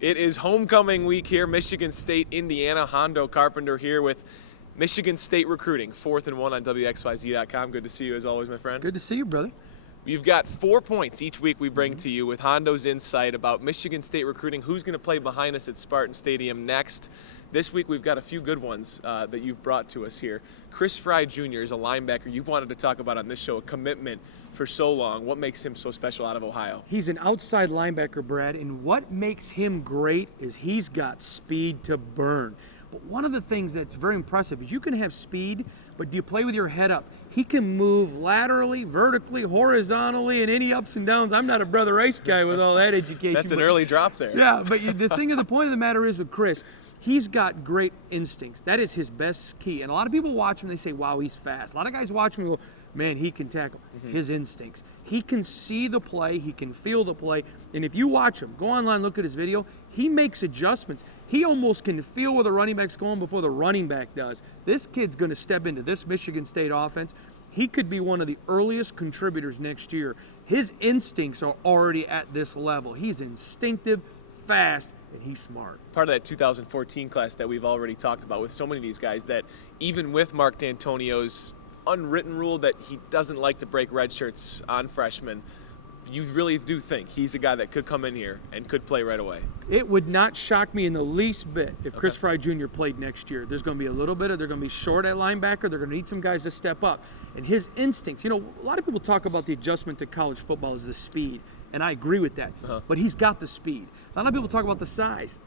It is homecoming week here, Michigan State, Indiana. Hondo, Carpenter here with Michigan State recruiting, 4th and 1 on WXYZ.com. Good to see you as always, my friend. Good to see you, brother. You've got 4 points each week we bring to you with Hondo's insight about Michigan State recruiting, who's going to play behind us at Spartan Stadium next. This week we've got a few good ones that you've brought to us here. Chris Frey Jr. is a linebacker you've wanted to talk about on this show, a commitment for so long. What makes him so special out of Ohio? He's an outside linebacker, Brad, and what makes him great is he's got speed to burn. But one of the things that's very impressive is you can have speed, but do you play with your head up? He can move laterally, vertically, horizontally, and any ups and downs. I'm not a Brother Rice guy with all that education. That's an early drop there. Yeah, but the point of the matter is with Chris, he's got great instincts. That is his best key. And a lot of people watch him, they say, wow, he's fast. A lot of guys watch him and go, man, he can tackle. His instincts. He can see the play. He can feel the play. And if you watch him, go online, look at his video, he makes adjustments. He almost can feel where the running back's going before the running back does. This kid's going to step into this Michigan State offense. He could be one of the earliest contributors next year. His instincts are already at this level. He's instinctive, fast, and he's smart. Part of that 2014 class that we've already talked about with so many of these guys, that even with Mark D'Antonio's unwritten rule that he doesn't like to break red shirts on freshmen, you really do think he's a guy that could come in here and could play right away. It would not shock me in the least bit if Chris Frey Jr. played next year. There's going to be a little bit of, they're going to be short at linebacker. They're going to need some guys to step up. And his instincts, you know, a lot of people talk about the adjustment to college football is the speed, and I agree with that. But he's got the speed. A lot of people talk about the size.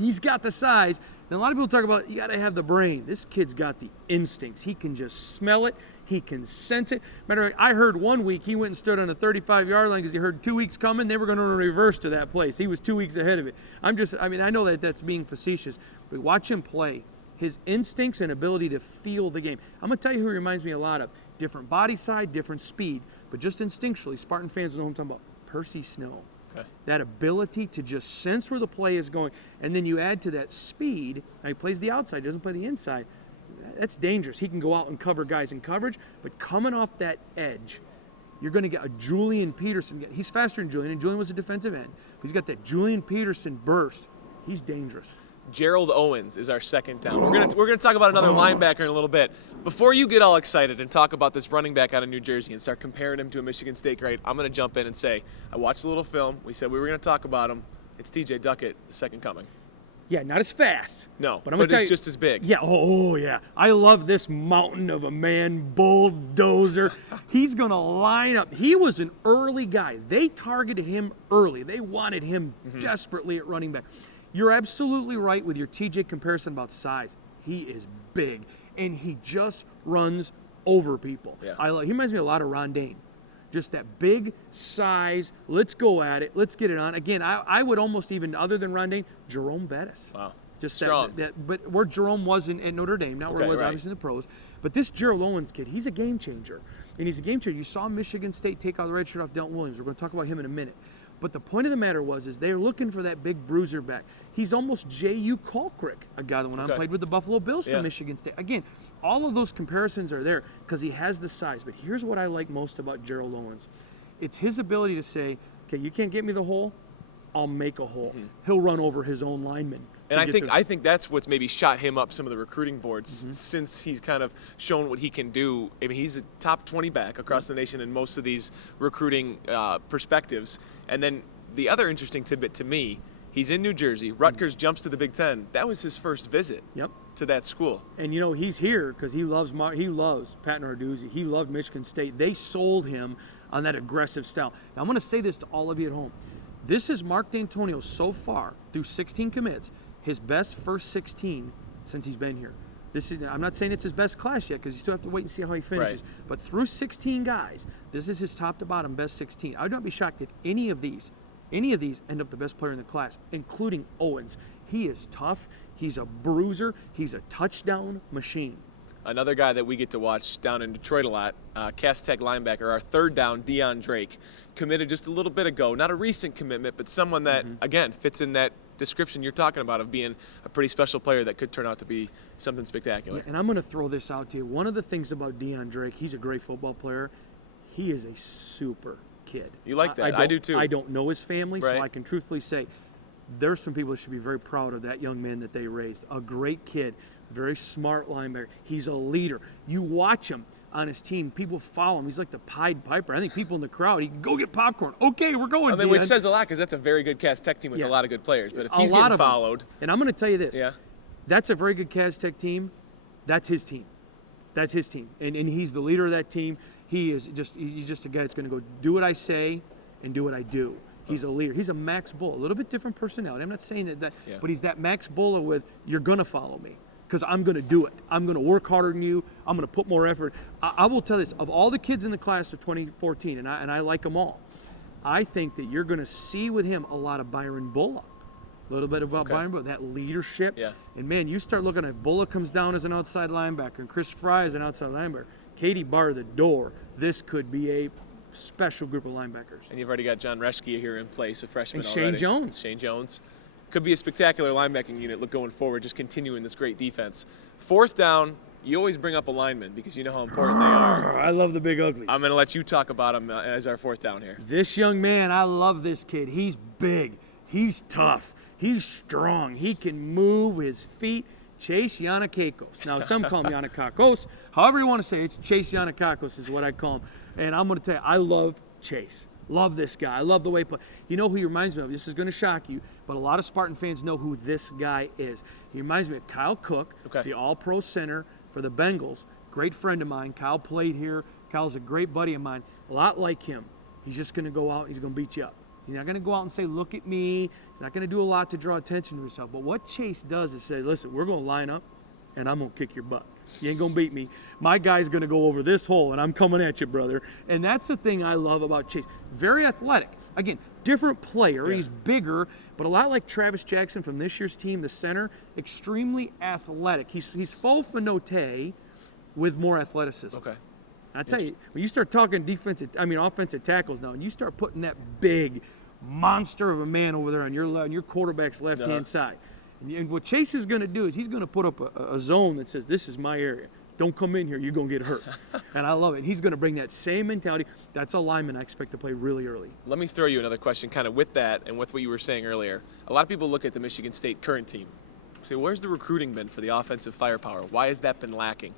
He's got the size. And a lot of people talk about you got to have the brain. This kid's got the instincts. He can just smell it. He can sense it. Matter of fact, I heard one week he went and stood on a 35-yard line because he heard 2 weeks coming. They were going to reverse to that place. He was 2 weeks ahead of it. I know that that's being facetious, but watch him play. His instincts and ability to feel the game. I'm going to tell you who he reminds me a lot of. Different body side, different speed, but just instinctually, Spartan fans know who I'm talking about. Percy Snow. Okay. That ability to just sense where the play is going, and then you add to that speed. Now he plays the outside, doesn't play the inside. That's dangerous. He can go out and cover guys in coverage, but coming off that edge, you're going to get a Julian Peterson. He's faster than Julian, and Julian was a defensive end. But he's got that Julian Peterson burst. He's dangerous. Gerald Owens is our second down. We're gonna talk about another linebacker in a little bit. Before you get all excited and talk about this running back out of New Jersey and start comparing him to a Michigan State great, I'm gonna jump in and say I watched a little film. We said we were gonna talk about him. It's TJ Duckett, the second coming. Yeah, not as fast. No, but it's just as big. Yeah, oh yeah. I love this mountain of a man, bulldozer. He's going to line up. He was an early guy. They targeted him early. They wanted him desperately at running back. You're absolutely right with your TJ comparison about size. He is big, and he just runs over people. Yeah. He reminds me a lot of Rondane. Just that big size, let's go at it, let's get it on. Again, I would almost even, other than Rondane, Jerome Bettis. Wow, just strong. But where Jerome was at Notre Dame, not where he was obviously in the pros. But this Gerald Owens kid, he's a game changer. And he's a game changer. You saw Michigan State take out the redshirt off Delton Williams. We're going to talk about him in a minute. But the point of the matter is they're looking for that big bruiser back. He's almost J.U. Colcrick, a guy that went on and played with the Buffalo Bills for Michigan State. Again, all of those comparisons are there because he has the size. But here's what I like most about Gerald Owens. It's his ability to say, okay, you can't get me the hole, I'll make a hole. He'll run over his own lineman. And I think that's what's maybe shot him up some of the recruiting boards since he's kind of shown what he can do. I mean, he's a top 20 back across the nation in most of these recruiting perspectives. And then the other interesting tidbit to me, he's in New Jersey. Rutgers jumps to the Big Ten. That was his first visit to that school. And, you know, he's here because he loves Pat Narduzzi. He loved Michigan State. They sold him on that aggressive style. Now, I'm going to say this to all of you at home. This is Mark D'Antonio so far through 16 commits, his best first 16 since he's been here. I'm not saying it's his best class yet because you still have to wait and see how he finishes. Right. But through 16 guys, this is his top to bottom best 16. I would not be shocked if any of these end up the best player in the class, including Owens. He is tough. He's a bruiser. He's a touchdown machine. Another guy that we get to watch down in Detroit a lot, Cass Tech linebacker, our third down, Dion Drake, committed just a little bit ago. Not a recent commitment, but someone that, again, fits in that description you're talking about of being a pretty special player that could turn out to be something spectacular. Yeah, and I'm going to throw this out to you. One of the things about Dion Drake, he's a great football player. He is a super kid. You like that? I do too. I don't know his family, so I can truthfully say there's some people that should be very proud of that young man that they raised. A great kid, very smart linebacker. He's a leader. You watch him on his team, people follow him. He's like the Pied Piper. I think people in the crowd, he can go get popcorn. Okay, we're going. I mean, which says a lot because that's a very good Cass Tech team with a lot of good players. But if he's getting followed, and I'm going to tell you this, yeah, that's a very good Cass Tech team. That's his team. That's his team, and he's the leader of that team. He's just a guy that's going to go do what I say and do what I do. He's a leader. He's a Max Bull, a little bit different personality. I'm not saying that, but he's that Max Bull with you're going to follow me. Because I'm going to do it. I'm going to work harder than you. I'm going to put more effort. I will tell you this. Of all the kids in the class of 2014, and I like them all, I think that you're going to see with him a lot of Byron Bullock. A little bit about Byron Bullock, that leadership. Yeah. And, man, you start looking at Bullock comes down as an outside linebacker and Chris Frey as an outside linebacker. Katie bar the door. This could be a special group of linebackers. And you've already got John Reschke here in place, a freshman and already. Shane Jones. Could be a spectacular linebacking unit going forward, just continuing this great defense. Fourth down, you always bring up a lineman because you know how important they are. I love the big uglies. I'm going to let you talk about him as our fourth down here. This young man, I love this kid. He's big. He's tough. He's strong. He can move his feet. Chase Yanakakos. Now, some call him Yanakakos. However you want to say it, it's Chase Yanakakos is what I call him. And I'm going to tell you, I love Chase. Love this guy. I love the way he plays. You know who he reminds me of? This is going to shock you, but a lot of Spartan fans know who this guy is. He reminds me of Kyle Cook, the all-pro center for the Bengals. Great friend of mine. Kyle played here. Kyle's a great buddy of mine. A lot like him. He's just going to go out. He's going to beat you up. He's not going to go out and say, look at me. He's not going to do a lot to draw attention to himself. But what Chase does is say, listen, we're going to line up, and I'm going to kick your butt. You ain't going to beat me. My guy's going to go over this hole, and I'm coming at you, brother. And that's the thing I love about Chase. Very athletic. Again, different player. Yeah. He's bigger, but a lot like Travis Jackson from this year's team, the center, extremely athletic. He's faux finote with more athleticism. Okay. I tell you, when you start talking offensive tackles now, and you start putting that big monster of a man over there on your quarterback's left-hand side, and what Chase is going to do is he's going to put up a zone that says, this is my area. Don't come in here. You're going to get hurt. And I love it. He's going to bring that same mentality. That's a lineman I expect to play really early. Let me throw you another question kind of with that and with what you were saying earlier. A lot of people look at the Michigan State current team. Say, where's the recruiting been for the offensive firepower? Why has that been lacking?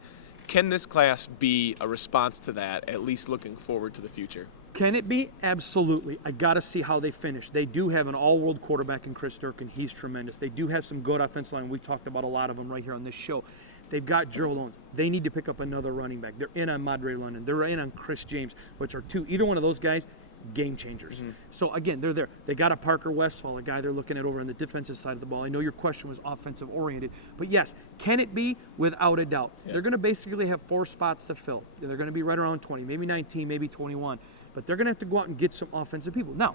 Can this class be a response to that, at least looking forward to the future? Can it be? Absolutely. I got to see how they finish. They do have an all-world quarterback in Chris Durkin. He's tremendous. They do have some good offensive line. We've talked about a lot of them right here on this show. They've got Gerald Owens. They need to pick up another running back. They're in on Madre London. They're in on Chris James, which are either one of those guys, game changers. Mm-hmm. So, again, they're there. They got a Parker Westfall, a guy they're looking at over on the defensive side of the ball. I know your question was offensive-oriented. But, yes, can it be? Without a doubt. Yeah. They're going to basically have 4 spots to fill. They're going to be right around 20, maybe 19, maybe 21. But they're going to have to go out and get some offensive people. Now,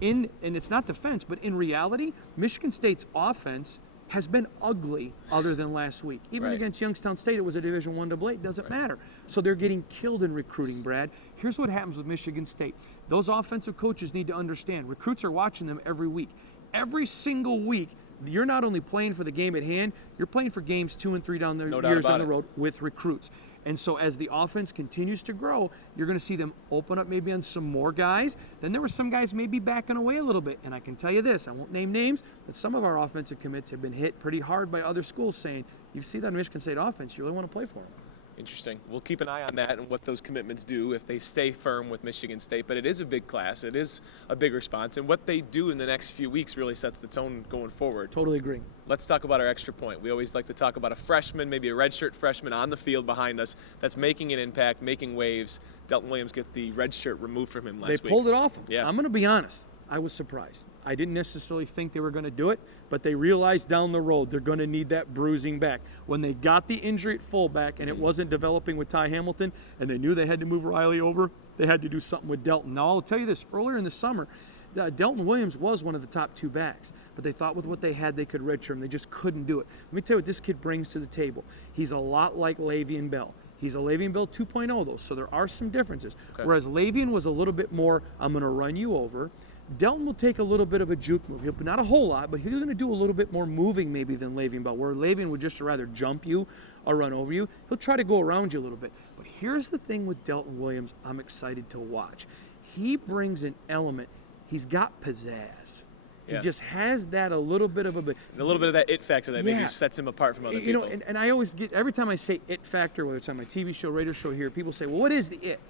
and it's not defense, but in reality, Michigan State's offense has been ugly other than last week. Even against Youngstown State, it was a Division I AA. It doesn't matter. So they're getting killed in recruiting, Brad. Here's what happens with Michigan State. Those offensive coaches need to understand. Recruits are watching them every week. Every single week, you're not only playing for the game at hand, you're playing for games 2 and 3 down the years down the road with recruits. And so as the offense continues to grow, you're going to see them open up maybe on some more guys. Then there were some guys maybe backing away a little bit. And I can tell you this, I won't name names, but some of our offensive commits have been hit pretty hard by other schools saying, you see that Michigan State offense, you really want to play for them. Interesting. We'll keep an eye on that and what those commitments do if they stay firm with Michigan State. But it is a big class. It is a big response. And what they do in the next few weeks really sets the tone going forward. Totally agree. Let's talk about our extra point. We always like to talk about a freshman, maybe a redshirt freshman on the field behind us that's making an impact, making waves. Delton Williams gets the red shirt removed from him last week. They pulled it off him. Yeah. I'm going to be honest. I was surprised. I didn't necessarily think they were going to do it, but they realized down the road they're going to need that bruising back. When they got the injury at fullback and it wasn't developing with Ty Hamilton and they knew they had to move Riley over, they had to do something with Delton. Now, I'll tell you this. Earlier in the summer, Delton Williams was one of the top 2 backs, but they thought with what they had they could redshirt him. They just couldn't do it. Let me tell you what this kid brings to the table. He's a lot like Le'Veon Bell. He's a Le'Veon Bell 2.0, though, so there are some differences. Okay. Whereas Le'Veon was a little bit more, I'm going to run you over. Delton will take a little bit of a juke move. He'll not a whole lot, but he's going to do a little bit more moving maybe than Le'Veon Bell, where Le'Veon would just rather jump you or run over you. He'll try to go around you a little bit. But here's the thing with Delton Williams I'm excited to watch. He brings an element. He's got pizzazz. He just has that a little bit of a little bit of that it factor that maybe sets him apart from other people. And I always get, every time I say it factor, whether it's on my TV show, radio show here, people say, well, what is the it?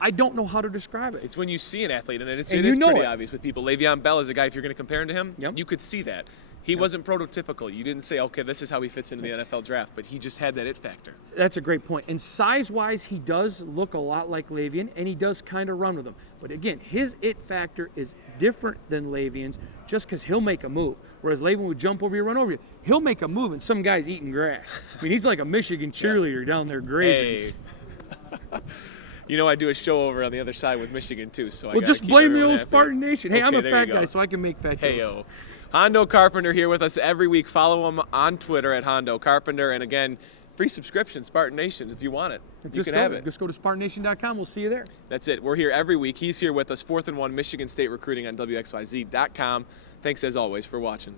I don't know how to describe it. It's when you see an athlete, and it is pretty obvious with people. Le'Veon Bell is a guy, if you're going to compare him to him, you could see that. He wasn't prototypical. You didn't say, okay, this is how he fits into the NFL draft, but he just had that it factor. That's a great point. And size-wise, he does look a lot like Le'Veon, and he does kind of run with him. But again, his it factor is different than Le'Veon's just because he'll make a move. Whereas Le'Veon would jump over you, run over you. He'll make a move, and some guy's eating grass. I mean, he's like a Michigan cheerleader down there grazing. Hey. You know, I do a show over on the other side with Michigan, too. So well, just blame the old Spartan Nation. Hey, I'm a fat guy, so I can make fat jokes. Hey-o. Hondo Carpenter here with us every week. Follow him on Twitter at Hondo Carpenter. And again, free subscription, Spartan Nation, if you want it. You can have it. Just go to SpartanNation.com. We'll see you there. That's it. We're here every week. He's here with us, 4th and 1 Michigan State Recruiting on WXYZ.com. Thanks, as always, for watching.